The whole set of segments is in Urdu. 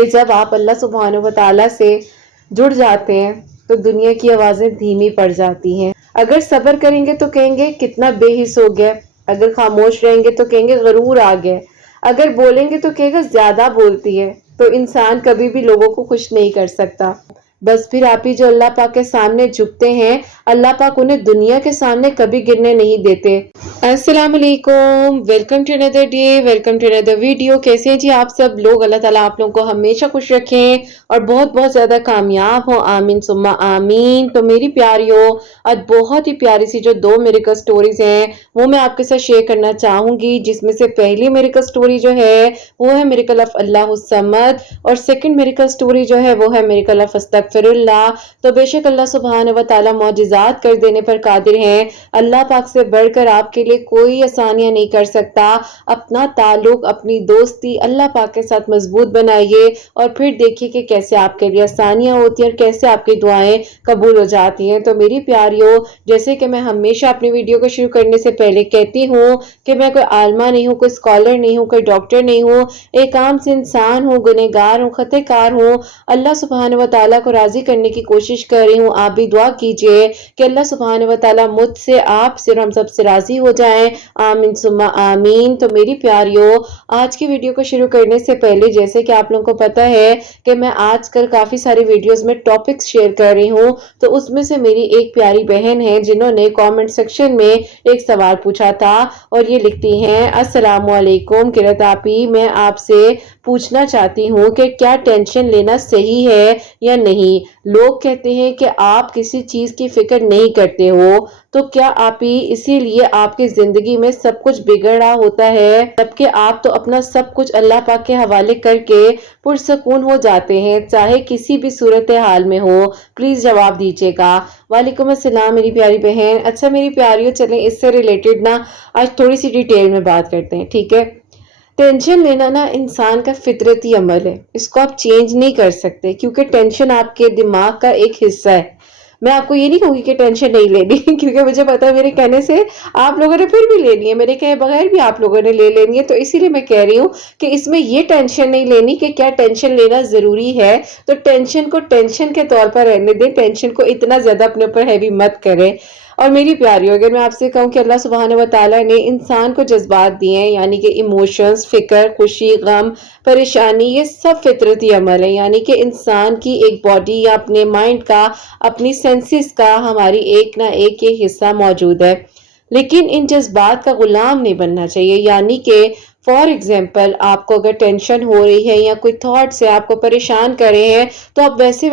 کہ جب آپ اللہ سبحانہ و تعالیٰ سے جڑ جاتے ہیں تو دنیا کی آوازیں دھیمی پڑ جاتی ہیں۔ اگر صبر کریں گے تو کہیں گے کتنا بے حس ہو گیا، اگر خاموش رہیں گے تو کہیں گے غرور آ گیا، اگر بولیں گے تو کہے گا زیادہ بولتی ہے۔ تو انسان کبھی بھی لوگوں کو خوش نہیں کر سکتا، بس پھر آپ ہی جو اللہ پاک کے سامنے جھکتے ہیں، اللہ پاک انہیں دنیا کے سامنے کبھی گرنے نہیں دیتے۔ السلام علیکم، ویلکم ٹو اندر ڈے، ویلکم ٹو اندر ویڈیو۔ کیسے ہیں جی آپ سب لوگ؟ اللہ تعالیٰ آپ لوگوں کو ہمیشہ خوش رکھیں اور بہت بہت زیادہ کامیاب ہوں، آمین ثم آمین۔ تو میری پیاریوں، آج بہت ہی پیاری سی جو 2 میریکل سٹوریز ہیں وہ میں آپ کے ساتھ شیئر کرنا چاہوں گی، جس میں سے پہلی میریکل سٹوری جو ہے وہ ہے میریکل آف اللہ الصمد، اور سیکنڈ میریکل سٹوری جو ہے وہ ہے میریکل آف استغفر اللہ۔ تو بے شک اللہ سبحانہ و تعالیٰ معجزات کر دینے پر قادر ہیں، اللہ پاک سے بڑھ کر آپ کے لیے کوئی آسانیاں نہیں کر سکتا۔ اپنا تعلق، اپنی دوستی اللہ پاک کے ساتھ مضبوط بنائیے اور پھر دیکھیے کہ کیسے آپ کے لیے آسانیاں ہوتی ہیں اور کیسے آپ کی دعائیں قبول ہو جاتی ہیں۔ تو میری پیاریوں، جیسے کہ میں ہمیشہ اپنی ویڈیو کو شروع کرنے سے پہلے کہتی ہوں کہ میں کوئی عالمہ نہیں ہوں، کوئی اسکالر نہیں ہوں، کوئی ڈاکٹر نہیں ہوں، ایک عام سے انسان ہوں، گنہگار ہوں، خطا کار ہوں، اللہ سبحانہ و تعالیٰ کو راضی کرنے کی کوشش کر رہی ہوں۔ آپ بھی دعا کیجئے کہ اللہ سبحانہ و تعالیٰ مجھ سے، آپ سے، ہم سب سے راضی ہو جائیں، آمین ثم آمین۔ تو میری پیاریوں، آج کی ویڈیو کو شروع کرنے سے پہلے جیسے کہ آپ لوگوں کو پتا ہے کہ میں آج کل کافی ساری ویڈیوز میں ٹاپکس شیئر کر رہی ہوں، تو اس میں سے میری ایک پیاری بہن ہے جنہوں نے کامنٹ سیکشن میں ایک سوال پوچھا تھا اور یہ لکھتی ہیں، السلام علیکم قرۃ آپی، میں آپ سے پوچھنا چاہتی ہوں کہ کیا ٹینشن لینا صحیح ہے یا نہیں؟ لوگ کہتے ہیں کہ آپ کسی چیز کی فکر نہیں کرتے ہو، تو کیا آپ ہی اسی لیے آپ کی زندگی میں سب کچھ بگڑا ہوتا ہے، جبکہ آپ تو اپنا سب کچھ اللہ پاک کے حوالے کر کے پرسکون ہو جاتے ہیں، چاہے کسی بھی صورتحال میں ہو؟ پلیز جواب دیجیے گا۔ وعلیکم السلام میری پیاری بہن۔ اچھا میری پیاریوں، چلیں اس سے ریلیٹڈ نا آج تھوڑی سی ڈیٹیل میں بات کرتے ہیں، ٹھیک ہے؟ ٹینشن لینا نا انسان کا فطرتی عمل ہے، اس کو آپ چینج نہیں کر سکتے، کیونکہ ٹینشن آپ کے دماغ کا ایک حصہ ہے۔ میں آپ کو یہ نہیں کہوں گی کہ ٹینشن نہیں لینی کیونکہ مجھے پتا ہے میرے کہنے سے آپ لوگوں نے پھر بھی لینی ہے، میرے کہے بغیر بھی آپ لوگوں نے لے لینی ہے، تو اسی لیے میں کہہ رہی ہوں کہ اس میں یہ ٹینشن نہیں لینی کہ کیا ٹینشن لینا ضروری ہے، تو ٹینشن کو ٹینشن کے طور پر رہنے دیں، ٹینشن کو اتنا زیادہ اپنے اوپر ہیوی مت کریں۔ اور میری پیاریوں، اگر میں آپ سے کہوں کہ اللہ سبحانہ و تعالیٰ نے انسان کو جذبات دیے ہیں، یعنی کہ ایموشنز، فکر، خوشی، غم، پریشانی، یہ سب فطرتی عمل ہے، یعنی کہ انسان کی ایک باڈی یا اپنے مائنڈ کا، اپنی سینسز کا ہماری ایک نہ ایک یہ حصہ موجود ہے، لیکن ان جذبات کا غلام نہیں بننا چاہیے۔ یعنی کہ فار ایگزامپل آپ کو اگر ٹینشن ہو رہی ہے یا کوئی تھاٹ سے آپ کو پریشان کر رہے ہیں، تو آپ ویسے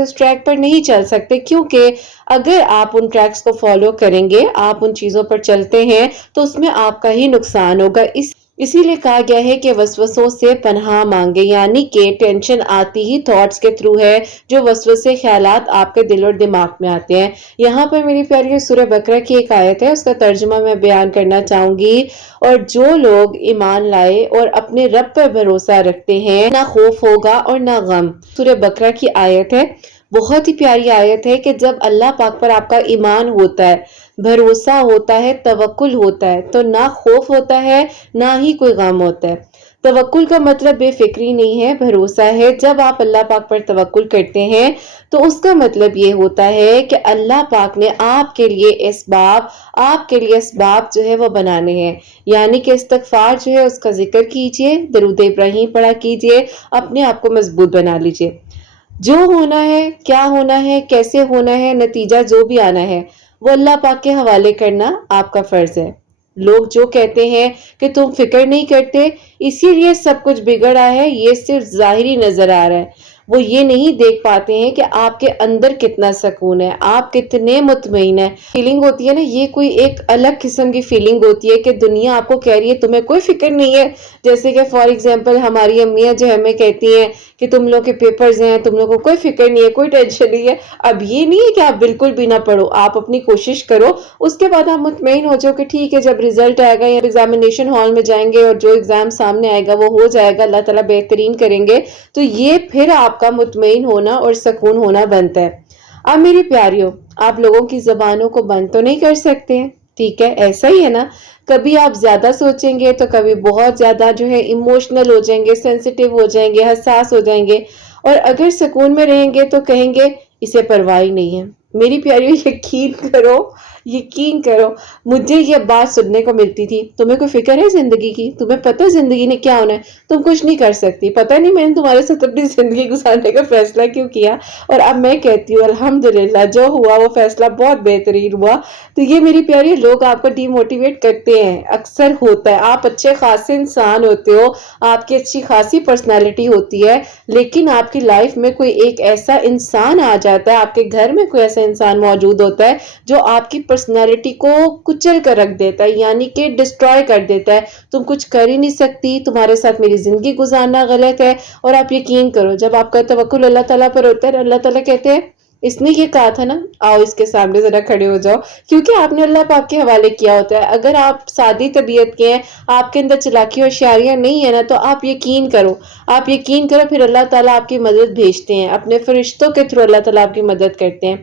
اس ٹریک پر نہیں چل سکتے، کیونکہ اگر آپ ان ٹریکس کو فالو کریں گے، آپ ان چیزوں پر چلتے ہیں، تو اس میں آپ کا ہی نقصان ہوگا۔ اسی لیے کہا گیا ہے کہ وسوسوں سے پناہ مانگے، یعنی کہ ٹینشن آتی ہی تھاٹس کے تھرو ہے، جو وسوسے خیالات آپ کے دل اور دماغ میں آتے ہیں۔ یہاں پر میری پیاری سورہ بقرہ کی ایک آیت ہے، اس کا ترجمہ میں بیان کرنا چاہوں گی، اور جو لوگ ایمان لائے اور اپنے رب پر بھروسہ رکھتے ہیں، نہ خوف ہوگا اور نہ غم۔ سورہ بقرہ کی آیت ہے، بہت ہی پیاری آیت ہے کہ جب اللہ پاک پر آپ کا ایمان ہوتا ہے، بھروسہ ہوتا ہے، توکل ہوتا ہے، تو نہ خوف ہوتا ہے نہ ہی کوئی غم ہوتا ہے۔ توکل کا مطلب بے فکری نہیں ہے، بھروسہ ہے۔ جب آپ اللہ پاک پر توکل کرتے ہیں تو اس کا مطلب یہ ہوتا ہے کہ اللہ پاک نے آپ کے لیے اسباب جو ہے وہ بنانے ہیں، یعنی کہ استغفار جو ہے اس کا ذکر کیجئے، درود ابراہیم پڑھا کیجئے، اپنے آپ کو مضبوط بنا لیجئے۔ جو ہونا ہے، کیا ہونا ہے، کیسے ہونا ہے، نتیجہ جو بھی آنا ہے، وہ اللہ پاک کے حوالے کرنا آپ کا فرض ہے۔ لوگ جو کہتے ہیں کہ تم فکر نہیں کرتے اسی لیے سب کچھ بگڑا ہے، یہ صرف ظاہری نظر آ رہا ہے، وہ یہ نہیں دیکھ پاتے ہیں کہ آپ کے اندر کتنا سکون ہے، آپ کتنے مطمئن ہیں۔ فیلنگ ہوتی ہے نا، یہ کوئی ایک الگ قسم کی فیلنگ ہوتی ہے کہ دنیا آپ کو کہہ رہی ہے تمہیں کوئی فکر نہیں ہے، جیسے کہ فار ایگزامپل ہماری امیاں جو ہمیں کہتی ہیں کہ تم لوگ کے پیپرز ہیں، تم لوگوں کو کوئی فکر نہیں ہے، کوئی ٹینشن نہیں ہے۔ اب یہ نہیں ہے کہ آپ بالکل بھی نہ پڑھو، آپ اپنی کوشش کرو، اس کے بعد آپ مطمئن ہو جاؤ کہ ٹھیک ہے، جب رزلٹ آئے گا یا ایگزامینیشن ہال میں جائیں گے اور جو ایگزام سامنے آئے گا وہ ہو جائے گا، اللہ تعالیٰ بہترین کریں گے، تو یہ پھر آپ کا مطمئن ہونا اور سکون ہونا بنتا ہے۔ اب میری پیاریوں، آپ لوگوں کی زبانوں کو بند تو نہیں کر سکتے ہیں، ٹھیک ہے، ایسا ہی ہے نا، کبھی آپ زیادہ سوچیں گے تو کبھی بہت زیادہ جو ہے ایموشنل ہو جائیں گے، سینسیٹیو ہو جائیں گے، حساس ہو جائیں گے، اور اگر سکون میں رہیں گے تو کہیں گے اسے پرواہ ہی نہیں ہے۔ میری پیاریو، یقین کرو، یقین کرو، مجھے یہ بات سننے کو ملتی تھی، تمہیں کوئی فکر ہے زندگی کی؟ تمہیں پتہ زندگی نے کیا ہونا ہے؟ تم کچھ نہیں کر سکتی، پتہ نہیں میں نے تمہارے ساتھ اپنی زندگی گزارنے کا فیصلہ کیوں کیا، اور اب میں کہتی ہوں الحمدللہ جو ہوا وہ فیصلہ بہت بہترین ہوا۔ تو یہ میری پیاری، لوگ آپ کو ڈی موٹیویٹ کرتے ہیں، اکثر ہوتا ہے، آپ اچھے خاصے انسان ہوتے ہو، آپ کی اچھی خاصی پرسنالٹی ہوتی ہے، لیکن آپ کی لائف میں کوئی ایک ایسا انسان آ جاتا ہے، آپ کے گھر میں کوئی ایسا انسان موجود ہوتا ہے جو آپ کی پرسنالٹی کو کچل کر رکھ دیتا ہے، یعنی کہ ڈسٹروائے کر دیتا ہے۔ تم کچھ کر ہی نہیں سکتی، تمہارے ساتھ میری زندگی گزارنا غلط ہے۔ اور آپ یقین کرو، جب آپ کا توکل اللہ تعالیٰ پر ہوتا ہے، اللہ تعالیٰ کہتے ہیں اس نے یہ کہا تھا نا، آؤ اس کے سامنے ذرا کھڑے ہو جاؤ، کیونکہ آپ نے اللہ پاک کے حوالے کیا ہوتا ہے۔ اگر آپ سادی طبیعت کے ہیں، آپ کے اندر چلاکی اور ہوشیاریاں نہیں ہے نا، تو آپ یقین کرو، آپ یقین کرو، پھر اللہ تعالیٰ آپ کی مدد بھیجتے ہیں، اپنے فرشتوں کے تھرو اللہ تعالیٰ آپ کی مدد کرتے ہیں۔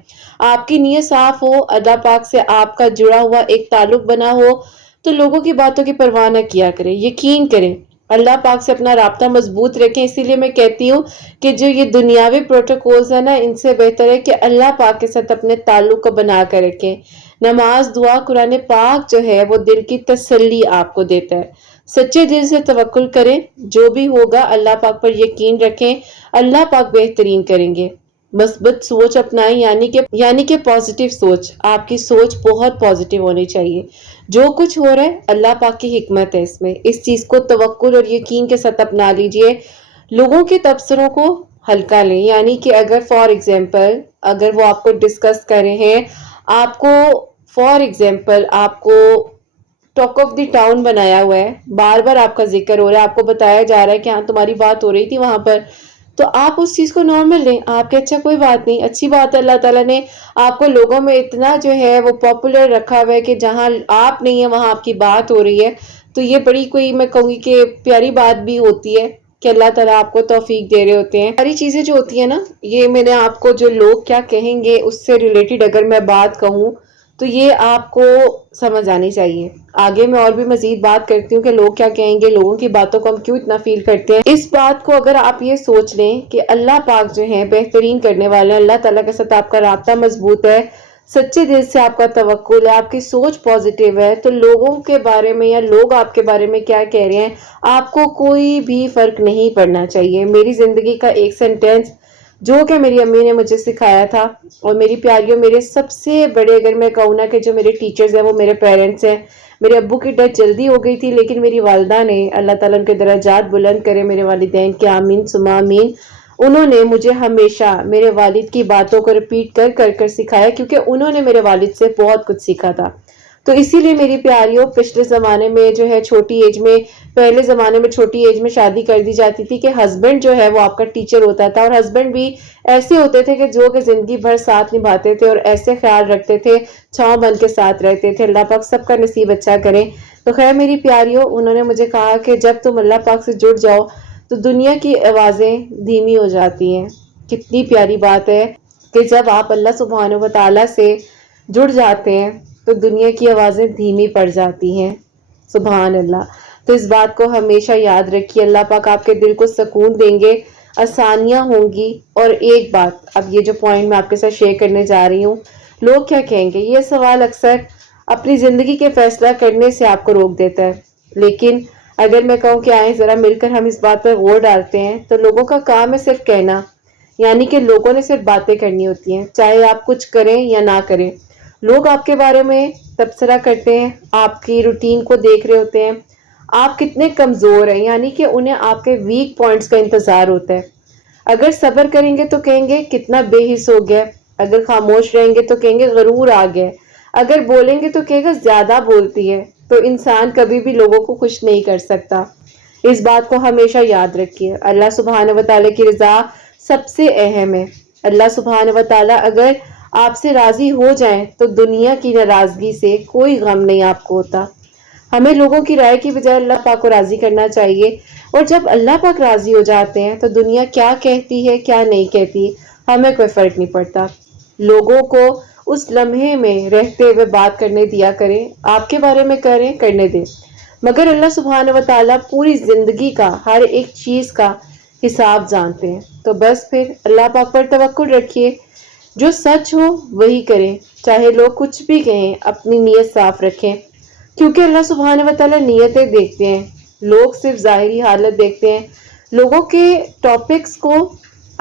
آپ کی نیت صاف ہو، اللہ پاک سے آپ کا جڑا ہوا ایک تعلق بنا ہو، تو لوگوں کی باتوں کی پرواہ نہ کیا کریں، یقین کریں، اللہ پاک سے اپنا رابطہ مضبوط رکھیں۔ اسی لیے میں کہتی ہوں کہ جو یہ دنیاوی پروٹوکولز ہیں نا، ان سے بہتر ہے کہ اللہ پاک کے ساتھ اپنے تعلق کو بنا کر رکھیں۔ نماز، دعا، قرآن پاک جو ہے وہ دل کی تسلی آپ کو دیتا ہے۔ سچے دل سے توکل کریں، جو بھی ہوگا اللہ پاک پر یقین رکھیں، اللہ پاک بہترین کریں گے۔ مثبت سوچ اپنائیں، یعنی کہ پازیٹیو سوچ، آپ کی سوچ بہت پازیٹیو ہونی چاہیے۔ جو کچھ ہو رہا ہے اللہ پاک کی حکمت ہے اس میں، اس چیز کو توکل اور یقین کے ساتھ اپنا لیجئے۔ لوگوں کے تبصروں کو ہلکا لیں، یعنی کہ اگر فار ایگزامپل اگر وہ آپ کو ڈسکس کر رہے ہیں، آپ کو فار ایگزامپل آپ کو ٹاک آف دی ٹاؤن بنایا ہوا ہے، بار بار آپ کا ذکر ہو رہا ہے، آپ کو بتایا جا رہا ہے کہ ہاں تمہاری بات ہو رہی تھی وہاں پر، تو آپ اس چیز کو نارمل لیں، آپ کے اچھا کوئی بات نہیں، اچھی بات ہے، اللہ تعالیٰ نے آپ کو لوگوں میں اتنا جو ہے وہ پاپولر رکھا ہوا ہے کہ جہاں آپ نہیں ہیں وہاں آپ کی بات ہو رہی ہے، تو یہ بڑی کوئی میں کہوں گی کہ پیاری بات بھی ہوتی ہے کہ اللہ تعالیٰ آپ کو توفیق دے رہے ہوتے ہیں۔ ساری چیزیں جو ہوتی ہیں نا، یہ میں نے آپ کو جو لوگ کیا کہیں گے اس سے ریلیٹڈ اگر میں بات کہوں تو یہ آپ کو سمجھ آنی چاہیے۔ آگے میں اور بھی مزید بات کرتی ہوں کہ لوگ کیا کہیں گے، لوگوں کی باتوں کو ہم کیوں اتنا فیل کرتے ہیں۔ اس بات کو اگر آپ یہ سوچ لیں کہ اللہ پاک جو ہیں بہترین کرنے والے ہیں، اللہ تعالیٰ کے ساتھ آپ کا رابطہ مضبوط ہے، سچے دل سے آپ کا توکل ہے، آپ کی سوچ پازیٹیو ہے، تو لوگوں کے بارے میں یا لوگ آپ کے بارے میں کیا کہہ رہے ہیں آپ کو کوئی بھی فرق نہیں پڑنا چاہیے۔ میری زندگی کا ایک سینٹینس جو کہ میری امی نے مجھے سکھایا تھا، اور میری پیاریوں، میرے سب سے بڑے اگر میں کہوں نا کہ جو میرے ٹیچرز ہیں وہ میرے پیرنٹس ہیں۔ میرے ابو کی ڈیتھ جلدی ہو گئی تھی، لیکن میری والدہ نے، اللہ تعالیٰ ان کے درجات بلند کرے، میرے والدین کے آمین ثم آمین، انہوں نے مجھے ہمیشہ میرے والد کی باتوں کو ریپیٹ کر کر سکھایا، کیونکہ انہوں نے میرے والد سے بہت کچھ سیکھا تھا۔ تو اسی لیے میری پیاریوں، پچھلے زمانے میں جو ہے پہلے زمانے میں چھوٹی ایج میں شادی کر دی جاتی تھی کہ ہسبینڈ جو ہے وہ آپ کا ٹیچر ہوتا تھا، اور ہسبینڈ بھی ایسے ہوتے تھے کہ جو کہ زندگی بھر ساتھ نبھاتے تھے اور ایسے خیال رکھتے تھے، چھاؤں بن کے ساتھ رہتے تھے۔ اللہ پاک سب کا نصیب اچھا کرے۔ تو خیر میری پیاریوں، انہوں نے مجھے کہا کہ جب تم اللہ پاک سے جڑ جاؤ تو دنیا کی آوازیں دھیمی ہو جاتی ہیں۔ کتنی پیاری بات ہے کہ جب آپ اللہ سبحانہ و تعالیٰ سے جڑ جاتے ہیں تو دنیا کی آوازیں دھیمی پڑ جاتی ہیں۔ سبحان اللہ۔ تو اس بات کو ہمیشہ یاد رکھیے، اللہ پاک آپ کے دل کو سکون دیں گے، آسانیاں ہوں گی۔ اور ایک بات، اب یہ جو پوائنٹ میں آپ کے ساتھ شیئر کرنے جا رہی ہوں، لوگ کیا کہیں گے، یہ سوال اکثر اپنی زندگی کے فیصلہ کرنے سے آپ کو روک دیتا ہے۔ لیکن اگر میں کہوں کہ آئیں ذرا مل کر ہم اس بات پر غور ڈالتے ہیں، تو لوگوں کا کام ہے صرف کہنا، یعنی کہ لوگوں نے صرف باتیں کرنی ہوتی ہیں، چاہے آپ کچھ کریں یا نہ کریں۔ لوگ آپ کے بارے میں تبصرہ کرتے ہیں، آپ کی روٹین کو دیکھ رہے ہوتے ہیں، آپ کتنے کمزور ہیں، یعنی کہ انہیں آپ کے ویک پوائنٹس کا انتظار ہوتا ہے۔ اگر صبر کریں گے تو کہیں گے کتنا بے حس ہو گیا، اگر خاموش رہیں گے تو کہیں گے غرور آ گیا، اگر بولیں گے تو کہے گا زیادہ بولتی ہے۔ تو انسان کبھی بھی لوگوں کو خوش نہیں کر سکتا۔ اس بات کو ہمیشہ یاد رکھیے، اللہ سبحانہ و تعالیٰ کی رضا سب سے اہم ہے۔ اللہ سبحانہ و تعالیٰ اگر آپ سے راضی ہو جائیں تو دنیا کی ناراضگی سے کوئی غم نہیں آپ کو ہوتا۔ ہمیں لوگوں کی رائے کی بجائے اللہ پاک کو راضی کرنا چاہیے، اور جب اللہ پاک راضی ہو جاتے ہیں تو دنیا کیا کہتی ہے کیا نہیں کہتی ہمیں کوئی فرق نہیں پڑتا۔ لوگوں کو اس لمحے میں رہتے ہوئے بات کرنے دیا کریں، آپ کے بارے میں کرنے دیں۔ مگر اللہ سبحانہ و تعالیٰ پوری زندگی کا ہر ایک چیز کا حساب جانتے ہیں، تو بس پھر اللہ پاک پر توکل رکھیے، جو سچ ہو وہی کریں، چاہے لوگ کچھ بھی کہیں، اپنی نیت صاف رکھیں، کیونکہ اللہ سبحانہ و تعالیٰ نیتیں دیکھتے ہیں، لوگ صرف ظاہری حالت دیکھتے ہیں۔ لوگوں کے ٹاپکس کو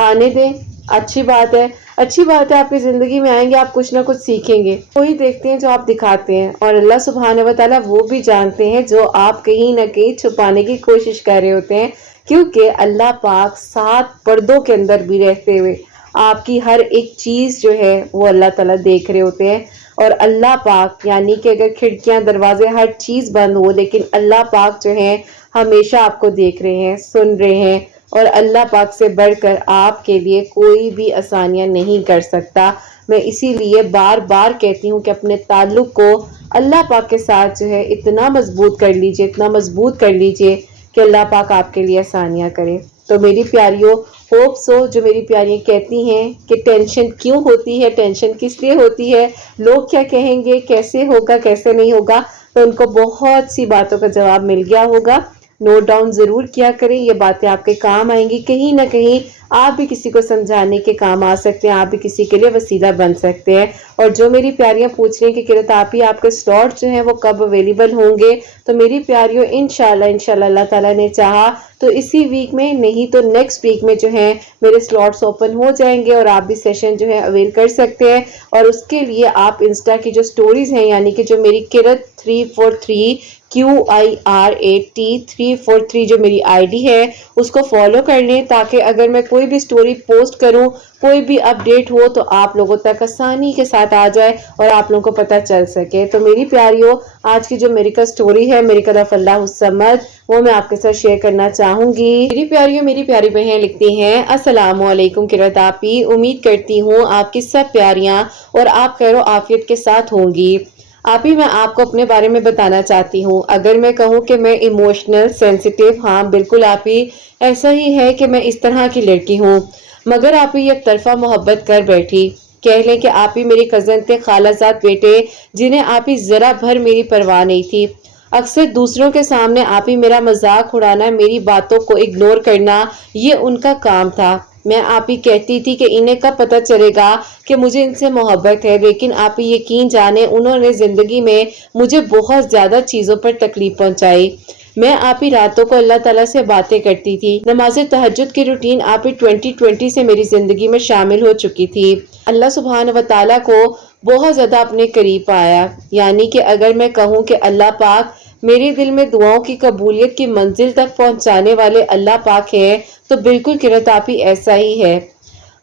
آنے دیں، اچھی بات ہے آپ کی زندگی میں آئیں گے، آپ کچھ نہ کچھ سیکھیں گے، وہی دیکھتے ہیں جو آپ دکھاتے ہیں، اور اللہ سبحانہ و تعالیٰ وہ بھی جانتے ہیں جو آپ کہیں نہ کہیں چھپانے کی کوشش کر رہے ہوتے ہیں، کیونکہ اللہ پاک 7 پردوں کے اندر بھی رہتے ہوئے آپ کی ہر ایک چیز جو ہے وہ اللہ تعالیٰ دیکھ رہے ہوتے ہیں۔ اور اللہ پاک یعنی کہ اگر کھڑکیاں دروازے ہر چیز بند ہو، لیکن اللہ پاک جو ہے ہمیشہ آپ کو دیکھ رہے ہیں، سن رہے ہیں، اور اللہ پاک سے بڑھ کر آپ کے لیے کوئی بھی آسانیاں نہیں کر سکتا۔ میں اسی لیے بار بار کہتی ہوں کہ اپنے تعلق کو اللہ پاک کے ساتھ جو ہے اتنا مضبوط کر لیجئے کہ اللہ پاک آپ کے لیے آسانیاں کرے۔ تو میری پیاریوں، ہوپ سو جو میری پیاریاں کہتی ہیں کہ ٹینشن کیوں ہوتی ہے، ٹینشن کس لیے ہوتی ہے، لوگ کیا کہیں گے، کیسے ہوگا، کیسے نہیں ہوگا، تو ان کو بہت سی باتوں کا جواب مل گیا ہوگا۔ نوٹ ڈاؤن ضرور کیا کریں، یہ باتیں آپ کے کام آئیں گی، کہیں نہ کہیں آپ بھی کسی کو سمجھانے کے کام آ سکتے ہیں، آپ بھی کسی کے لیے وسیلہ بن سکتے ہیں۔ اور جو میری پیاریاں پوچھ رہی ہیں کہ قرۃ آپ ہی آپ کے سلاٹ جو ہیں وہ کب اویلیبل ہوں گے، تو میری پیاریوں انشاءاللہ اللہ تعالیٰ نے چاہا تو اسی ویک میں، نہیں تو نیکسٹ ویک میں جو ہے میرے سلاٹس اوپن ہو جائیں گے، اور آپ بھی سیشن جو ہے اویل کر سکتے ہیں۔ اور اس کے لیے آپ انسٹا کی جو سٹوریز ہیں، یعنی کہ جو میری قرۃ 343 QIRAT 343 جو میری آئی ڈی ہے، اس کو فالو کر لیں، تاکہ اگر میں کوئی بھی سٹوری پوسٹ کروں، کوئی بھی اپڈیٹ ہو، تو آپ لوگوں تک آسانی کے ساتھ آ جائے اور آپ لوگوں کو پتہ چل سکے۔ تو میری پیاریوں، آج کی جو میریکل سٹوری ہے، میریکل آف اللہ الصمد، وہ میں آپ کے ساتھ شیئر کرنا چاہوں گی۔ میری پیاریوں، میری پیاری بہن لکھتی ہیں، السلام علیکم قرۃ آپی، امید کرتی ہوں آپ کی سب پیاریاں اور آپ خیر و عافیت کے ساتھ ہوں گی۔ آپی، میں آپ کو اپنے بارے میں بتانا چاہتی ہوں۔ اگر میں کہوں کہ میں ایموشنل سینسیٹیو، ہاں بالکل آپی، ایسا ہی ہے کہ میں اس طرح کی لڑکی ہوں، مگر آپی یک طرفہ محبت کر بیٹھی۔ کہہ لیں کہ آپی میری کزن تھے، خالہ زاد بیٹے، جنہیں آپی ذرا بھر میری پرواہ نہیں تھی۔ اکثر دوسروں کے سامنے آپی میرا مذاق اڑانا، میری باتوں کو اگنور کرنا، یہ ان کا کام تھا۔ میں آپی کہتی تھی کہ انہیں کب پتہ چلے گا کہ مجھے ان سے محبت ہے، لیکن آپی یقین جانے انہوں نے زندگی میں مجھے بہت زیادہ چیزوں پر تکلیف پہنچائی۔ میں آپی راتوں کو اللہ تعالیٰ سے باتیں کرتی تھی۔ نماز تہجد کی روٹین آپی 2020 سے میری زندگی میں شامل ہو چکی تھی۔ اللہ سبحانہ و تعالیٰ کو بہت زیادہ اپنے قریب پایا، یعنی کہ اگر میں کہوں کہ اللہ پاک میرے دل میں دعاؤں کی قبولیت کی منزل تک پہنچانے والے اللہ پاک ہے، تو بالکل قرۃ آپی ایسا ہی ہے۔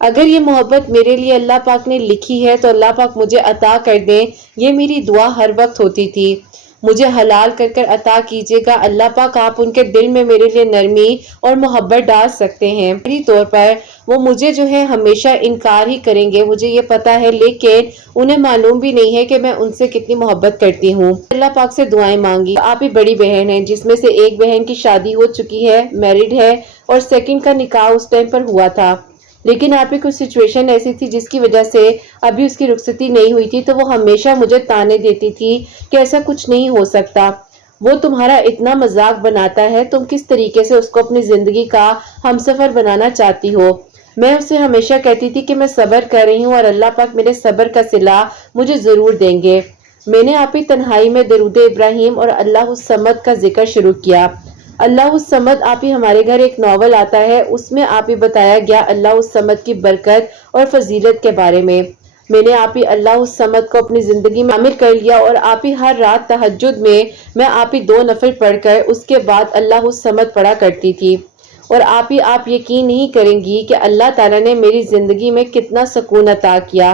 اگر یہ محبت میرے لیے اللہ پاک نے لکھی ہے تو اللہ پاک مجھے عطا کر دیں، یہ میری دعا ہر وقت ہوتی تھی۔ مجھے حلال کر کر عطا کیجیے گا اللہ پاک، آپ ان کے دل میں میرے لیے نرمی اور محبت ڈال سکتے ہیں۔ میری طور پر وہ مجھے جو ہے ہمیشہ انکار ہی کریں گے، مجھے یہ پتا ہے، لیکن انہیں معلوم بھی نہیں ہے کہ میں ان سے کتنی محبت کرتی ہوں۔ اللہ پاک سے دعائیں مانگی۔ آپ ہی بڑی بہن ہیں، جس میں سے ایک بہن کی شادی ہو چکی ہے، میرڈ ہے، اور سیکنڈ کا نکاح اس ٹائم پر ہوا تھا، لیکن آپ ہی کچھ سچویشن ایسی تھی جس کی وجہ سے ابھی اس کی رخصتی نہیں ہوئی تھی، تو وہ ہمیشہ مجھے تانے دیتی تھی کہ ایسا کچھ نہیں ہو سکتا، وہ تمہارا اتنا مذاق بناتا ہے، تم کس طریقے سے اس کو اپنی زندگی کا ہمسفر بنانا چاہتی ہو۔ میں اسے ہمیشہ کہتی تھی کہ میں صبر کر رہی ہوں اور اللہ پاک میرے صبر کا صلہ مجھے ضرور دیں گے۔ میں نے آپ ہی تنہائی میں درود ابراہیم اور اللہ الصمد کا ذکر شروع کیا۔ اللہ الصمد آپ ہی ہمارے گھر ایک ناول آتا ہے، اس میں آپ ہی بتایا گیا اللہ الصمد کی برکت اور فضیلت کے بارے میں۔ میں نے آپ ہی اللہ الصمد کو اپنی زندگی میں شامل کر لیا، اور آپ ہی ہر رات تہجد میں آپ ہی 2 نفل پڑھ کر اس کے بعد اللہ الصمد پڑھا کرتی تھی۔ اور آپ یقین نہیں کریں گی کہ اللہ تعالیٰ نے میری زندگی میں کتنا سکون عطا کیا،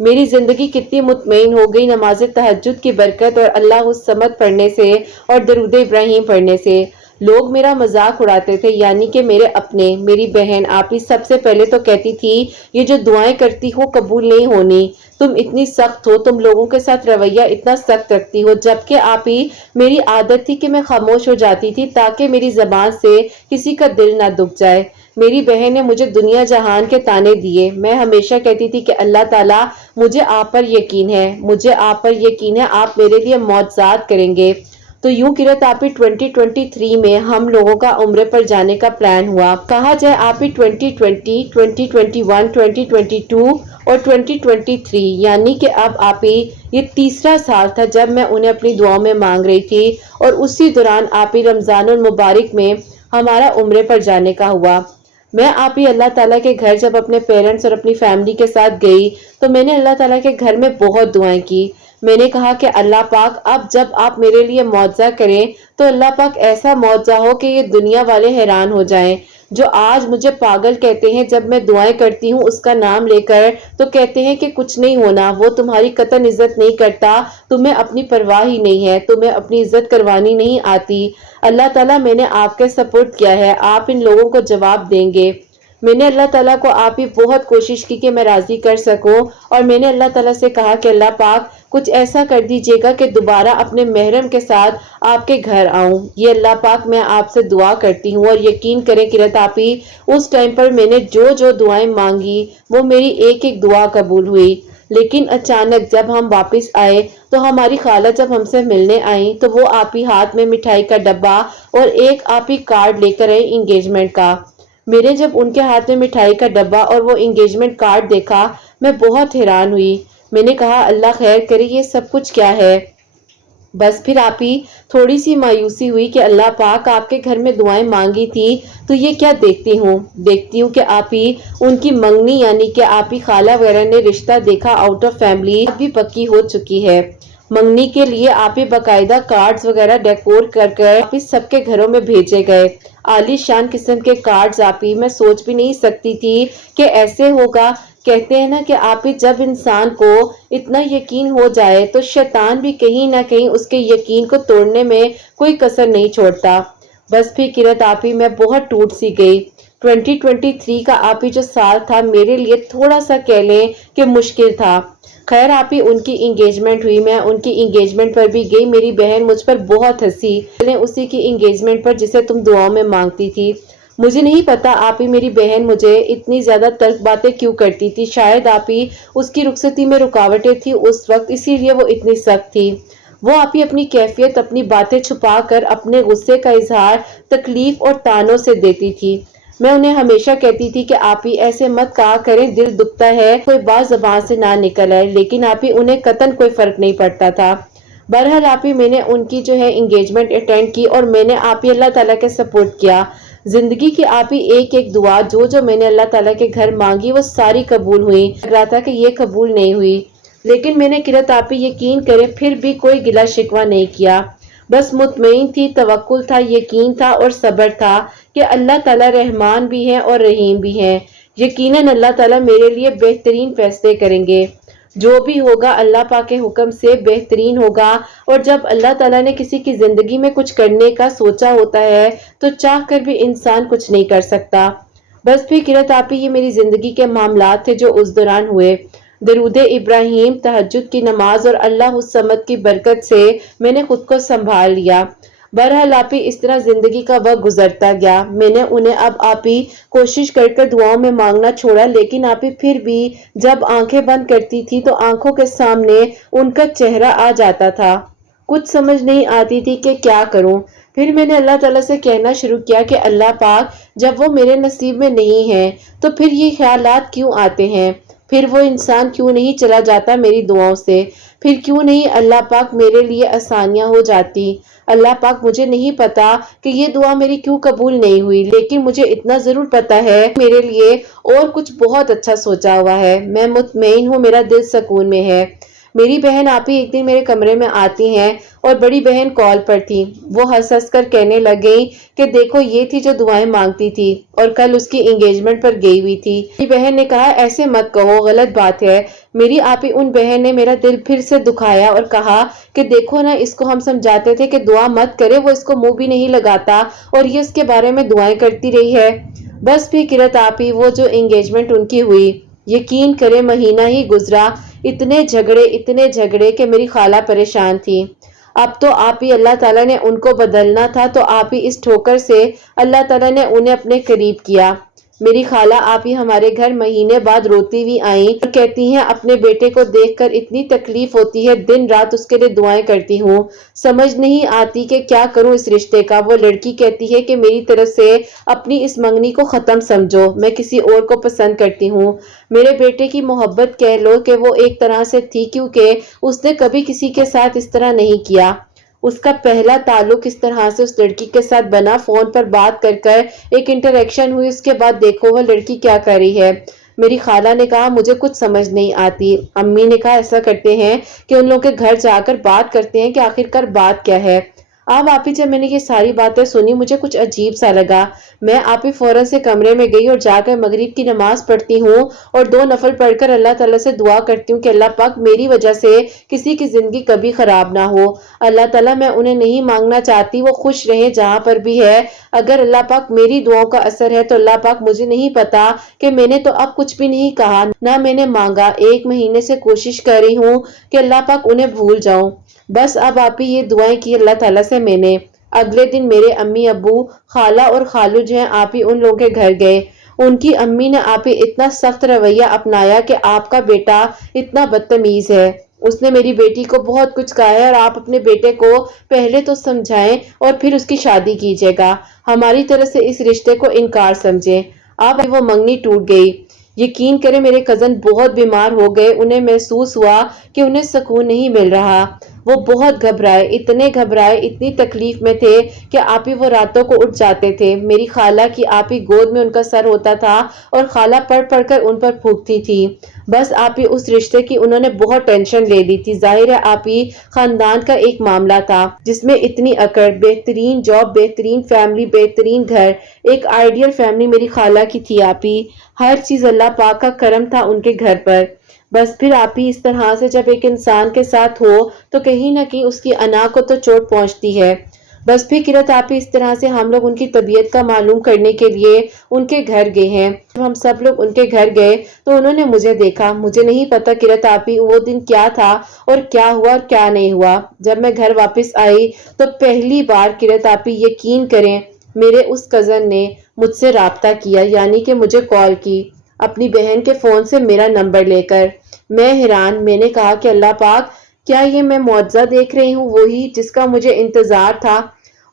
میری زندگی کتنی مطمئن ہو گئی نماز تہجد کی برکت اور اللہ الصمد پڑھنے سے اور درود ابراہیم پڑھنے سے۔ لوگ میرا مذاق اڑاتے تھے، یعنی کہ میرے اپنے، میری بہن آپ ہی سب سے پہلے تو کہتی تھی یہ جو دعائیں کرتی ہو قبول نہیں ہونی، تم اتنی سخت ہو، تم لوگوں کے ساتھ رویہ اتنا سخت رکھتی ہو، جبکہ آپ ہی میری عادت تھی کہ میں خاموش ہو جاتی تھی تاکہ میری زبان سے کسی کا دل نہ دکھ جائے۔ میری بہن نے مجھے دنیا جہان کے تانے دیے، میں ہمیشہ کہتی تھی کہ اللہ تعالیٰ مجھے آپ پر یقین ہے، مجھے آپ پر یقین ہے، آپ میرے لیے معجزات کریں گے۔ تو یوں قرۃ آپی 2023 میں ہم لوگوں کا عمرے پر جانے کا پلان ہوا۔ کہا جائے آپی 2020، 2021، 2022 اور 2023 یعنی کہ اب آپی یہ تیسرا سال تھا جب میں انہیں اپنی دعاؤں میں مانگ رہی تھی، اور اسی دوران آپی رمضان المبارک میں ہمارا عمرے پر جانے کا ہوا۔ میں آپی اللہ تعالیٰ کے گھر جب اپنے پیرنٹس اور اپنی فیملی کے ساتھ گئی تو میں نے اللہ تعالیٰ کے گھر میں بہت دعائیں کی۔ میں نے کہا کہ اللہ پاک اب جب آپ میرے لیے معجزہ کریں تو اللہ پاک ایسا معجزہ ہو کہ یہ دنیا والے حیران ہو جائیں۔ جو آج مجھے پاگل کہتے ہیں جب میں دعائیں کرتی ہوں اس کا نام لے کر، تو کہتے ہیں کہ کچھ نہیں ہونا، وہ تمہاری قطعاً عزت نہیں کرتا، تمہیں اپنی پرواہ ہی نہیں ہے، تمہیں اپنی عزت کروانی نہیں آتی۔ اللہ تعالیٰ میں نے آپ کے سپورٹ کیا ہے، آپ ان لوگوں کو جواب دیں گے۔ میں نے اللہ تعالیٰ کو آپ ہی بہت کوشش کی کہ میں راضی کر سکوں، اور میں نے اللہ تعالیٰ سے کہا کہ اللہ پاک کچھ ایسا کر دیجیے گا کہ دوبارہ اپنے محرم کے ساتھ آپ کے گھر آؤں۔ یہ اللہ پاک میں آپ سے دعا کرتی ہوں، اور یقین کریں قرۃ آپی اس ٹائم پر میں نے جو دعائیں مانگی وہ میری ایک ایک دعا قبول ہوئی۔ لیکن اچانک جب ہم واپس آئے تو ہماری خالہ جب ہم سے ملنے آئیں تو وہ آپی ہاتھ میں مٹھائی کا ڈبہ اور ایک آپی کارڈ لے کر آئے انگیجمنٹ کا۔ میں نے جب ان کے ہاتھ میں مٹھائی کا ڈبہ اور وہ انگیجمنٹ کارڈ دیکھا میں بہت حیران ہوئی۔ میں نے کہا اللہ خیر کرے، یہ سب کچھ کیا ہے؟ بس پھر آپی تھوڑی سی مایوسی ہوئی کہ اللہ پاک آپ کے گھر میں دعائیں مانگی تھی تو یہ کیا دیکھتی ہوں کہ آپی ان کی منگنی یعنی کہ آپی خالہ وغیرہ نے رشتہ دیکھا آؤٹ آف فیملی بھی پکی ہو چکی ہے۔ منگنی کے لیے آپی باقاعدہ کارڈز وغیرہ ڈیکور کر آپی سب کے گھروں میں بھیجے گئے، عالی شان قسم کے کارڈز۔ آپی میں سوچ بھی نہیں سکتی تھی کہ ایسے ہوگا۔ کہتے ہیں نا کہ آپی جب انسان کو اتنا یقین ہو جائے تو شیطان بھی کہیں نہ کہیں اس کے یقین کو توڑنے میں کوئی کسر نہیں چھوڑتا۔ بس پھر قرۃ آپی میں بہت ٹوٹ سی گئی۔ 2023 کا آپی جو سال تھا میرے لیے تھوڑا سا کہہ لیں کہ مشکل تھا۔ خیر آپی ان کی انگیجمنٹ ہوئی، میں ان کی انگیجمنٹ پر بھی گئی۔ میری بہن مجھ پر بہت ہنسی، اسی کی انگیجمنٹ پر جسے تم دعاؤں میں مانگتی تھی۔ مجھے نہیں پتا آپی میری بہن مجھے اتنی زیادہ تلخ باتیں کیوں کرتی تھی، شاید آپی اس کی رخصتی میں رکاوٹیں تھی اس وقت، اسی لیے وہ اتنی سخت تھی۔ وہ آپی اپنی کیفیت، اپنی باتیں چھپا کر اپنے غصے کا اظہار تکلیف اور تانوں سے دیتی تھی۔ میں انہیں ہمیشہ کہتی تھی کہ آپی ایسے مت کہا کریں، دل دکھتا ہے، کوئی بات زبان سے نہ نکل آئے، لیکن آپی انہیں قطعاً کوئی فرق نہیں پڑتا تھا۔ بہرحال آپی میں نے ان کی انگیجمنٹ اٹینڈ کی، اور میں نے آپی اللہ تعالیٰ کے سپورٹ کیا۔ زندگی کی آپی ایک ایک دعا جو میں نے اللہ تعالیٰ کے گھر مانگی وہ ساری قبول ہوئی۔ لگ رہا تھا کہ یہ قبول نہیں ہوئی، لیکن میں نے قرۃ آپی یقین کرے پھر بھی کوئی گلہ شکوہ نہیں کیا۔ بس مطمئن تھی، توکل تھا، یقین تھا اور صبر تھا کہ اللہ تعالیٰ رحمان بھی ہیں اور رحیم بھی ہیں۔ یقیناً اللہ تعالیٰ میرے لیے بہترین فیصلے کریں گے، جو بھی ہوگا اللہ پاک کے حکم سے بہترین ہوگا۔ اور جب اللہ تعالیٰ نے کسی کی زندگی میں کچھ کرنے کا سوچا ہوتا ہے تو چاہ کر بھی انسان کچھ نہیں کر سکتا۔ بس پھر قرۃ آپی یہ میری زندگی کے معاملات تھے جو اس دوران ہوئے۔ درود ابراہیم، تہجد کی نماز اور اللہ الصمد کی برکت سے میں نے خود کو سنبھال لیا۔ بہرحال آپی اس طرح زندگی کا وقت گزرتا گیا۔ میں نے انہیں اب آپی کوشش کر دعاؤں میں مانگنا چھوڑا، لیکن آپی پھر بھی جب آنکھیں بند کرتی تھی تو آنکھوں کے سامنے ان کا چہرہ آ جاتا تھا۔ کچھ سمجھ نہیں آتی تھی کہ کیا کروں۔ پھر میں نے اللہ تعالیٰ سے کہنا شروع کیا کہ اللہ پاک جب وہ میرے نصیب میں نہیں ہیں تو پھر یہ خیالات کیوں آتے ہیں، پھر وہ انسان کیوں نہیں چلا جاتا میری دعاؤں سے، پھر کیوں نہیں اللہ پاک میرے لیے آسانیاں ہو جاتی۔ اللہ پاک مجھے نہیں پتا کہ یہ دعا میری کیوں قبول نہیں ہوئی، لیکن مجھے اتنا ضرور پتا ہے میرے لیے اور کچھ بہت اچھا سوچا ہوا ہے۔ میں مطمئن ہوں، میرا دل سکون میں ہے۔ میری بہن آپی ایک دن میرے کمرے میں آتی ہیں اور بڑی بہن کال پر تھی۔ وہ ہنس ہنس کر کہنے لگ گئی کہ دیکھو یہ تھی جو دعائیں مانگتی تھی اور کل اس کی انگیجمنٹ پر گئی ہوئی تھی۔ میری بہن نے کہا ایسے مت کہو، غلط بات ہے۔ میری آپی ان بہن نے میرا دل پھر سے دکھایا اور کہا کہ دیکھو نا، اس کو ہم سمجھاتے تھے کہ دعا مت کرے، وہ اس کو منہ بھی نہیں لگاتا اور یہ اس کے بارے میں دعائیں کرتی رہی ہے۔ بس پھر قرۃ آپی وہ جو انگیجمنٹ ان کی ہوئی، یقین کرے مہینہ ہی گزرا، اتنے جھگڑے کہ میری خالہ پریشان تھی۔ اب تو آپ ہی اللہ تعالیٰ نے ان کو بدلنا تھا، تو آپ ہی اس ٹھوکر سے اللہ تعالیٰ نے انہیں اپنے قریب کیا۔ میری خالہ آپ ہی ہمارے گھر مہینے بعد روتی ہوئی آئیں اور کہتی ہیں اپنے بیٹے کو دیکھ کر اتنی تکلیف ہوتی ہے، دن رات اس کے لیے دعائیں کرتی ہوں، سمجھ نہیں آتی کہ کیا کروں اس رشتے کا۔ وہ لڑکی کہتی ہے کہ میری طرف سے اپنی اس منگنی کو ختم سمجھو، میں کسی اور کو پسند کرتی ہوں۔ میرے بیٹے کی محبت کہہ لو کہ وہ ایک طرح سے تھی، کیونکہ اس نے کبھی کسی کے ساتھ اس طرح نہیں کیا۔ اس کا پہلا تعلق اس طرح سے اس لڑکی کے ساتھ بنا، فون پر بات کر کر ایک انٹریکشن ہوئی، اس کے بعد دیکھو وہ لڑکی کیا کر رہی ہے۔ میری خالہ نے کہا مجھے کچھ سمجھ نہیں آتی۔ امی نے کہا ایسا کرتے ہیں کہ ان لوگوں کے گھر جا کر بات کرتے ہیں کہ آخرکار بات کیا ہے۔ اب آپی جب میں نے یہ ساری باتیں سنی مجھے کچھ عجیب سا لگا۔ میں آپی فوراً سے کمرے میں گئی اور جا کر مغرب کی نماز پڑھتی ہوں اور 2 نفل پڑھ کر اللہ تعالیٰ سے دعا کرتی ہوں کہ اللہ پاک میری وجہ سے کسی کی زندگی کبھی خراب نہ ہو۔ اللہ تعالیٰ میں انہیں نہیں مانگنا چاہتی وہ خوش رہیں جہاں پر بھی ہے، اگر اللہ پاک میری دعاؤں کا اثر ہے تو اللہ پاک مجھے نہیں پتا کہ میں نے تو اب کچھ بھی نہیں کہا نہ میں نے مانگا، 1 مہینے سے کوشش کر رہی ہوں کہ اللہ پاک انہیں بھول جاؤں، بس اب آپی یہ دعائیں کی اللہ تعالیٰ سے میں نے۔ اگلے دن میرے امی ابو خالہ اور خالو جو ہیں آپی ان لوگوں کے گھر گئے۔ ان کی امی نے آپی اتنا سخت رویہ اپنایا کہ آپ کا بیٹا اتنا بدتمیز ہے، اس نے میری بیٹی کو بہت کچھ کہا ہے اور آپ اپنے بیٹے کو پہلے تو سمجھائیں اور پھر اس کی شادی کیجیے گا، ہماری طرف سے اس رشتے کو انکار سمجھیں۔ اب وہ منگنی ٹوٹ گئی۔ یقین کریں میرے کزن بہت بیمار ہو گئے، انہیں محسوس ہوا کہ انہیں سکون نہیں مل رہا، وہ بہت گھبرائے، اتنے گھبرائے، اتنی تکلیف میں تھے کہ آپی وہ راتوں کو اٹھ جاتے تھے۔ میری خالہ کی آپی گود میں ان کا سر ہوتا تھا اور خالہ پڑھ پڑھ کر ان پر پھونکتی تھی۔ بس آپی اس رشتے کی انہوں نے بہت ٹینشن لے لی تھی۔ ظاہر ہے آپی خاندان کا ایک معاملہ تھا جس میں اتنی اکڑ، بہترین جاب، بہترین فیملی، بہترین گھر، ایک آئیڈیل فیملی میری خالہ کی تھی آپی، ہر چیز اللہ پاک کا کرم تھا ان کے گھر پر۔ بس پھر آپی اس طرح سے جب ایک انسان کے ساتھ ہو تو کہیں نہ کہیں اس کی انا کو تو چوٹ پہنچتی ہے۔ بس پھر قرت آپی اس طرح سے ہم لوگ ان کی طبیعت کا معلوم کرنے کے لیے ان کے گھر گئے ہیں۔ جب ہم سب لوگ ان کے گھر گئے تو انہوں نے مجھے دیکھا، مجھے نہیں پتا قرت آپی وہ دن کیا تھا اور کیا ہوا اور کیا نہیں ہوا۔ جب میں گھر واپس آئی تو پہلی بار قرت آپی یقین کریں میرے اس کزن نے مجھ سے رابطہ کیا، یعنی کہ مجھے کال کی اپنی بہن کے فون سے میرا نمبر لے کر۔ میں حیران، میں نے کہا کہ اللہ پاک کیا یہ میں معجزہ دیکھ رہی ہوں، وہی جس کا مجھے انتظار تھا؟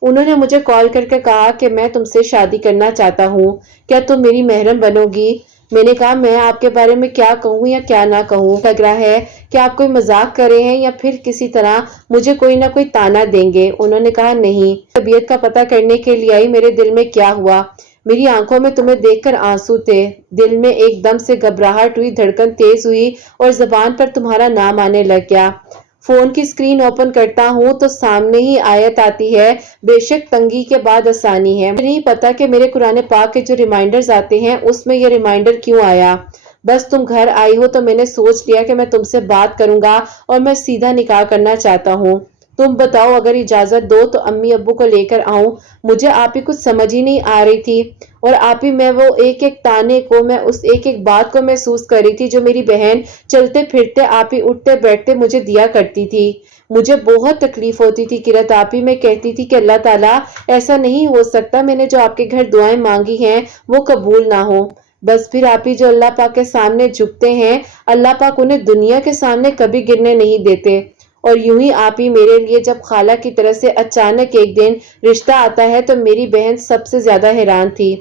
انہوں نے مجھے کال کر کے کہا کہ میں تم سے شادی کرنا چاہتا ہوں، کیا تم میری محرم بنو گی؟ میں نے کہا میں آپ کے بارے میں کیا کہوں یا کیا نہ کہوں، لگ رہا ہے کہ آپ کوئی مذاق کر رہے ہیں یا پھر کسی طرح مجھے کوئی نہ کوئی تانا دیں گے۔ انہوں نے کہا نہیں، طبیعت کا پتہ کرنے کے لیے آئی، میرے دل میں کیا ہوا، میری آنکھوں میں تمہیں دیکھ کر آنسو تھے، دل میں ایک دم سے گھبراہٹ ہوئی، دھڑکن تیز ہوئی اور زبان پر تمہارا نام آنے لگ گیا۔ فون کی اسکرین اوپن کرتا ہوں تو سامنے ہی آیت آتی ہے، بے شک تنگی کے بعد آسانی ہے۔ مجھے نہیں پتا کہ میرے قرآن پاک کے جو ریمائنڈرز آتے ہیں اس میں یہ ریمائنڈر کیوں آیا، بس تم گھر آئی ہو تو میں نے سوچ لیا کہ میں تم سے بات کروں گا اور میں سیدھا نکاح کرنا چاہتا ہوں۔ تم بتاؤ اگر اجازت دو تو امی ابو کو لے کر آؤں؟ مجھے آپ ہی کچھ سمجھ ہی نہیں آ رہی تھی اور آپ ہی میں وہ ایک ایک تانے کو، میں اس ایک ایک بات کو محسوس کر رہی تھی جو میری بہن چلتے پھرتے آپ ہی اٹھتے بیٹھتے مجھے دیا کرتی تھی۔ مجھے بہت تکلیف ہوتی تھی قرت آپی، میں کہتی تھی کہ اللہ تعالیٰ ایسا نہیں ہو سکتا میں نے جو آپ کے گھر دعائیں مانگی ہیں وہ قبول نہ ہو۔ بس پھر آپ ہی جو اللہ پاک کے سامنے جھکتے ہیں اللہ پاک انہیں دنیا کے سامنے کبھی گرنے نہیں دیتے۔ اور یوں ہی آپ ہی میرے لیے جب خالہ کی طرف سے اچانک ایک دن رشتہ آتا ہے تو میری بہن سب سے زیادہ حیران تھی۔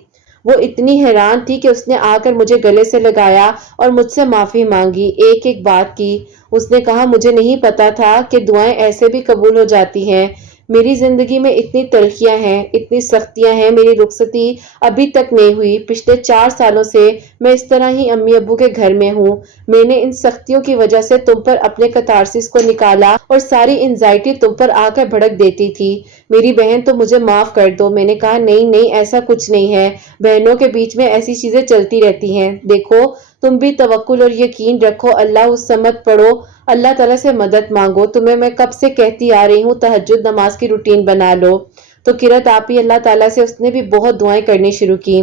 وہ اتنی حیران تھی کہ اس نے آ کر مجھے گلے سے لگایا اور مجھ سے معافی مانگی، ایک ایک بات کی۔ اس نے کہا مجھے نہیں پتا تھا کہ دعائیں ایسے بھی قبول ہو جاتی ہیں، میری زندگی میں اتنی تلخیاں ہیں، اتنی سختیاں ہیں، میری رخصتی ابھی تک نہیں ہوئی، پچھلے 4 سالوں سے میں اس طرح ہی امی ابو کے گھر میں ہوں، میں نے ان سختیوں کی وجہ سے تم پر اپنے کتارسس کو نکالا اور ساری انزائٹی تم پر آ کر بھڑک دیتی تھی، میری بہن تو مجھے معاف کر دو۔ میں نے کہا نہیں نہیں ایسا کچھ نہیں ہے، بہنوں کے بیچ میں ایسی چیزیں چلتی رہتی ہیں، دیکھو تم بھی توکل اور یقین رکھو، اللہ اس سمت پڑھو، اللہ تعالیٰ سے مدد مانگو، تمہیں میں کب سے کہتی آ رہی ہوں تہجد نماز کی روٹین بنا لو۔ تو قرت آپی اللہ تعالیٰ سے اس نے بھی بہت دعائیں کرنی شروع کی۔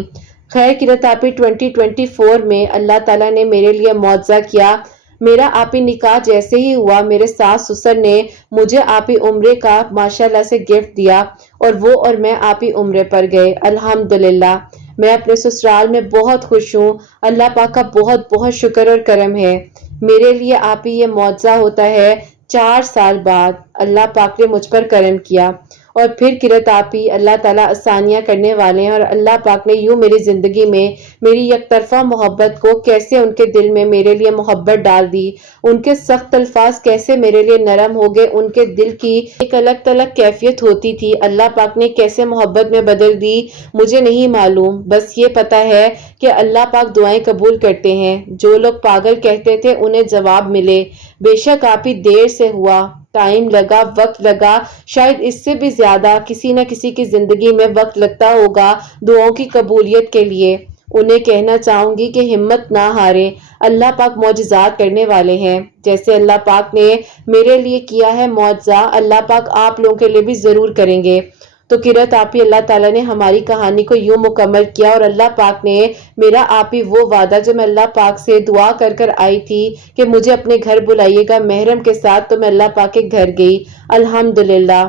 خیر قرت آپی 2024 میں اللہ تعالیٰ نے میرے لیے معجزہ کیا، میرا آپی نکاح جیسے ہی ہوا میرے ساس سسر نے مجھے آپی عمرے کا ماشاءاللہ سے گفٹ دیا اور وہ اور میں آپی عمرے پر گئے۔ الحمدللہ میں اپنے سسرال میں بہت خوش ہوں، اللہ پاک کا بہت بہت شکر اور کرم ہے۔ میرے لیے آپ ہی یہ معجزہ ہوتا ہے، 4 سال بعد اللہ پاک نے مجھ پر کرم کیا۔ اور پھر قرت آپی، اللہ تعالیٰ آسانیاں کرنے والے ہیں، اور اللہ پاک نے یوں میری زندگی میں میری یک طرفہ محبت کو کیسے ان کے دل میں میرے لیے محبت ڈال دی، ان کے سخت الفاظ کیسے میرے لیے نرم ہو گئے، ان کے دل کی ایک الگ تلگ کیفیت ہوتی تھی، اللہ پاک نے کیسے محبت میں بدل دی مجھے نہیں معلوم، بس یہ پتا ہے کہ اللہ پاک دعائیں قبول کرتے ہیں۔ جو لوگ پاگل کہتے تھے انہیں جواب ملے، بے شک آپ ہی دیر سے ہوا، ٹائم لگا، وقت لگا، شاید اس سے بھی زیادہ کسی نہ کسی کی زندگی میں وقت لگتا ہوگا دعاؤں کی قبولیت کے لیے۔ انہیں کہنا چاہوں گی کہ ہمت نہ ہارے، اللہ پاک معجزات کرنے والے ہیں، جیسے اللہ پاک نے میرے لیے کیا ہے معجزہ، اللہ پاک آپ لوگوں کے لیے بھی ضرور کریں گے۔ تو قرت آپی، اللہ تعالیٰ نے ہماری کہانی کو یوں مکمل کیا، اور اللہ پاک نے میرا آپی وہ وعدہ جو میں اللہ پاک سے دعا کر کر آئی تھی کہ مجھے اپنے گھر بلائیے گا محرم کے ساتھ، تو میں اللہ پاک کے گھر گئی الحمدللہ۔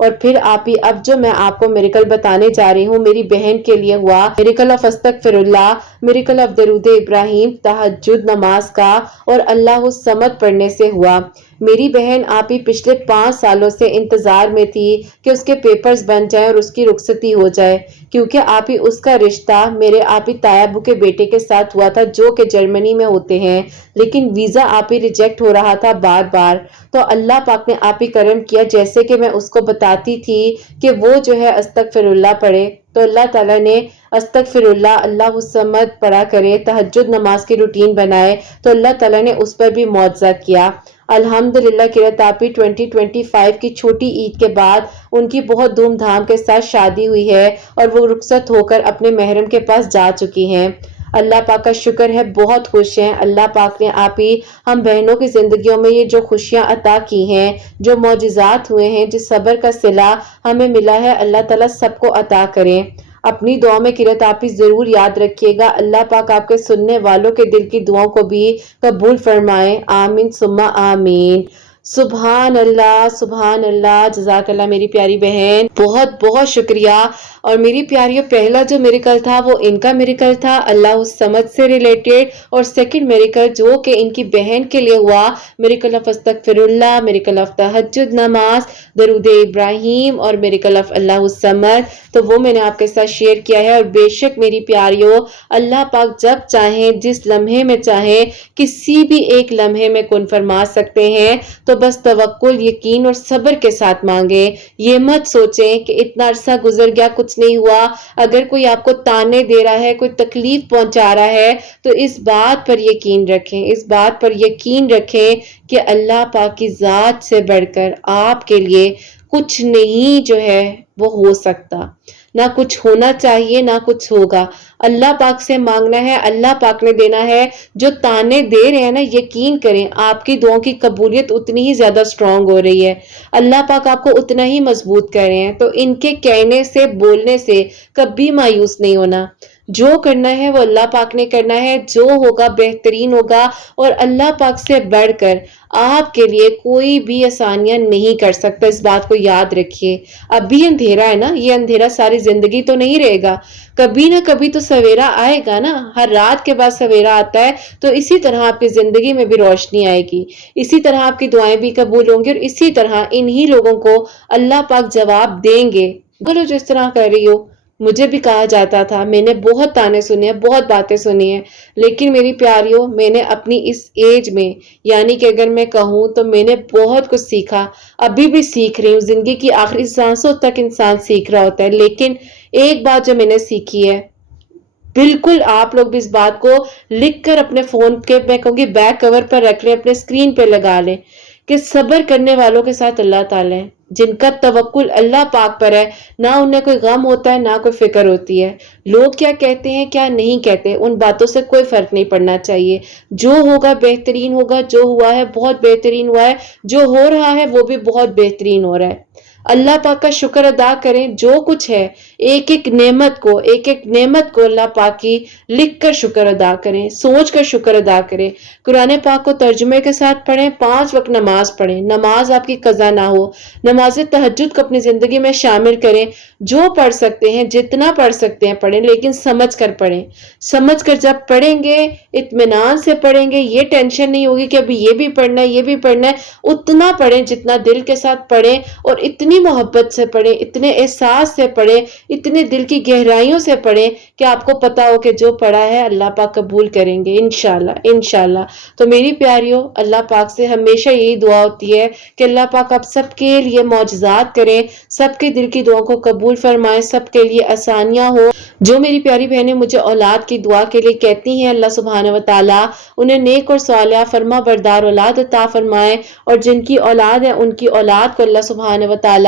اور پھر آپی، اب جو میں آپ کو میریکل بتانے جا رہی ہوں میری بہن کے لیے ہوا، میریکل آف استغفر اللہ، میریکل آف درود ابراہیم، تہجد نماز کا اور اللہ الصمد پڑھنے سے ہوا۔ میری بہن آپی پچھلے 5 سالوں سے انتظار میں تھی کہ اس کے پیپرز بن جائیں اور اس کی رخصتی ہو جائے، کیونکہ آپی اس کا رشتہ میرے آپی تایابو کے بیٹے کے ساتھ ہوا تھا جو کہ جرمنی میں ہوتے ہیں، لیکن ویزا آپی ریجیکٹ ہو رہا تھا بار بار۔ تو اللہ پاک نے آپی کرم کیا، جیسے کہ میں اس کو بتاتی تھی کہ وہ جو ہے استغفر اللہ پڑھے، تو اللہ تعالیٰ نے استغفر اللہ، اللہ الصمد پڑھا کرے، تہجد نماز کی روٹین بنائے، تو اللہ تعالیٰ نے اس پر بھی معجزہ کیا۔ الحمدللہ قرت آپی 2025 کی چھوٹی عید کے بعد ان کی بہت دھوم دھام کے ساتھ شادی ہوئی ہے، اور وہ رخصت ہو کر اپنے محرم کے پاس جا چکی ہیں۔ اللہ پاک کا شکر ہے، بہت خوش ہیں۔ اللہ پاک نے آپی ہم بہنوں کی زندگیوں میں یہ جو خوشیاں عطا کی ہیں، جو معجزات ہوئے ہیں، جس صبر کا صلہ ہمیں ملا ہے، اللہ تعالیٰ سب کو عطا کریں۔ اپنی دعا میں قرت آپی ضرور یاد رکھیے گا، اللہ پاک آپ کے سننے والوں کے دل کی دعاؤں کو بھی قبول فرمائے، آمین ثم آمین۔ سبحان اللہ، سبحان اللہ، جزاک اللہ میری پیاری بہن، بہت بہت شکریہ۔ اور میری پیاریوں، پہلا جو میریکل تھا وہ ان کا میریکل تھا اللہ الصمد سے ریلیٹڈ، اور سیکنڈ میریکل جو کہ ان کی بہن کے لیے ہوا، میریکل آف استغفر اللہ، میریکل آف تہجد نماز، درود ابراہیم، اور میریکل آف اللہ الصمد، تو وہ میں نے آپ کے ساتھ شیئر کیا ہے۔ اور بے شک میری پیاریوں، اللہ پاک جب چاہیں، جس لمحے میں چاہیں، کسی بھی ایک لمحے میں کن فرما سکتے ہیں، تو بس توکل، یقین اور صبر کے ساتھ مانگیں۔ یہ مت سوچیں کہ اتنا عرصہ گزر گیا کچھ نہیں ہوا۔ اگر کوئی آپ کو تانے دے رہا ہے، کوئی تکلیف پہنچا رہا ہے، تو اس بات پر یقین رکھیں، اس بات پر یقین رکھیں کہ اللہ پاک کی ذات سے بڑھ کر آپ کے لیے کچھ نہیں جو ہے وہ ہو سکتا، نہ کچھ ہونا چاہیے، نہ کچھ ہوگا۔ اللہ پاک سے مانگنا ہے، اللہ پاک نے دینا ہے۔ جو تانے دے رہے ہیں نا، یقین کریں آپ کی دعاؤں کی قبولیت اتنی ہی زیادہ سٹرونگ ہو رہی ہے، اللہ پاک آپ کو اتنا ہی مضبوط کر رہے ہیں۔ تو ان کے کہنے سے، بولنے سے کبھی مایوس نہیں ہونا۔ جو کرنا ہے وہ اللہ پاک نے کرنا ہے، جو ہوگا بہترین ہوگا، اور اللہ پاک سے بڑھ کر آپ کے لیے کوئی بھی آسانیاں نہیں کر سکتا، اس بات کو یاد رکھیے۔ اب بھی اندھیرا ہے نا، یہ اندھیرا ساری زندگی تو نہیں رہے گا، کبھی نہ کبھی تو سویرا آئے گا نا، ہر رات کے بعد سویرا آتا ہے، تو اسی طرح آپ کی زندگی میں بھی روشنی آئے گی، اسی طرح آپ کی دعائیں بھی قبول ہوں گی، اور اسی طرح انہی لوگوں کو اللہ پاک جواب دیں گے۔ بولو جس طرح کر رہی ہو، مجھے بھی کہا جاتا تھا، میں نے بہت تانے سنے ہیں، بہت باتیں سنی ہیں، لیکن میری پیاریوں، میں نے اپنی اس ایج میں، یعنی کہ اگر میں کہوں تو میں نے بہت کچھ سیکھا، ابھی بھی سیکھ رہی ہوں، زندگی کی آخری سانسوں تک انسان سیکھ رہا ہوتا ہے۔ لیکن ایک بات جو میں نے سیکھی ہے، بالکل آپ لوگ بھی اس بات کو لکھ کر اپنے فون کے، میں کہوں گی بیک کور پر رکھ لیں، اپنے اسکرین پہ لگا لیں، کہ صبر کرنے والوں کے ساتھ اللہ تعالیٰ ہے، جن کا توکل اللہ پاک پر ہے، نہ انہیں کوئی غم ہوتا ہے، نہ کوئی فکر ہوتی ہے۔ لوگ کیا کہتے ہیں، کیا نہیں کہتے، ان باتوں سے کوئی فرق نہیں پڑنا چاہیے۔ جو ہوگا بہترین ہوگا، جو ہوا ہے بہت بہترین ہوا ہے، جو ہو رہا ہے وہ بھی بہت بہترین ہو رہا ہے۔ اللہ پاک کا شکر ادا کریں، جو کچھ ہے ایک ایک نعمت کو اللہ پاک کی لکھ کر شکر ادا کریں، سوچ کر شکر ادا کریں۔ قرآن پاک کو ترجمے کے ساتھ پڑھیں، 5 وقت نماز پڑھیں، نماز آپ کی قضا نہ ہو، نماز تہجد کو اپنی زندگی میں شامل کریں، جو پڑھ سکتے ہیں جتنا پڑھ سکتے ہیں پڑھیں، لیکن سمجھ کر پڑھیں۔ سمجھ کر جب پڑھیں گے، اطمینان سے پڑھیں گے، یہ ٹینشن نہیں ہوگی کہ ابھی یہ بھی پڑھنا ہے یہ بھی پڑھنا ہے، اتنا پڑھیں جتنا دل کے ساتھ پڑھیں، اور اتنی محبت سے پڑھیں، اتنے احساس سے پڑھیں، اتنے دل کی گہرائیوں سے پڑھیں کہ آپ کو پتا ہو کہ جو پڑھا ہے اللہ پاک قبول کریں گے انشاءاللہ انشاءاللہ۔ تو میری پیاریوں، اللہ پاک سے ہمیشہ یہی دعا ہوتی ہے کہ اللہ پاک آپ سب کے لیے معجزات کریں، سب کے دل کی دعاؤں کو قبول فرمائیں، سب کے لیے آسانیاں ہو۔ جو میری پیاری بہنیں مجھے اولاد کی دعا کے لیے کہتی ہیں، اللہ سبحانہ وتعالی انہیں نیک اور صالحہ فرما بردار اولاد عطا فرمائے، اور جن کی اولاد ہے ان کی اولاد کو اللہ سبحانہ وتعالی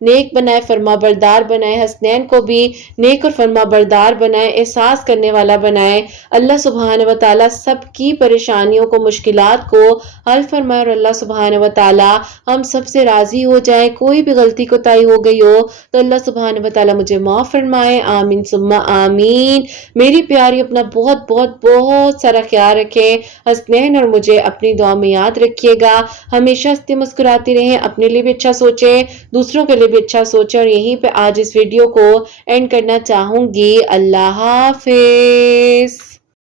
نیک بنائے، فرما بردار بنائے، حسنین کو بھی نیک اور فرما بردار بنائے، احساس کرنے والا بنائے۔ اللہ سبحانہ وتعالی سب کی پریشانیوں کو، مشکلات کو حل فرمائے، اور اللہ سبحانہ وتعالی ہم سب سے راضی ہو جائے۔ کوئی بھی غلطی کوتاہی ہو گئی ہو تو اللہ سبحانہ وتعالی مجھے معاف فرمائے، آمین ثم آمین۔ میری پیاری اپنا بہت بہت بہت سارا خیال رکھیں، حسنین اور مجھے اپنی دعا میں یاد رکھیے گا۔ ہمیشہ ہنستے مسکراتی رہیں، اپنے لیے بھی اچھا سوچیں، دوسروں کے لیے بھی اچھا سوچیں، اور یہیں پہ آج اس ویڈیو کو اینڈ کرنا چاہوں گی۔ اللہ حافظ۔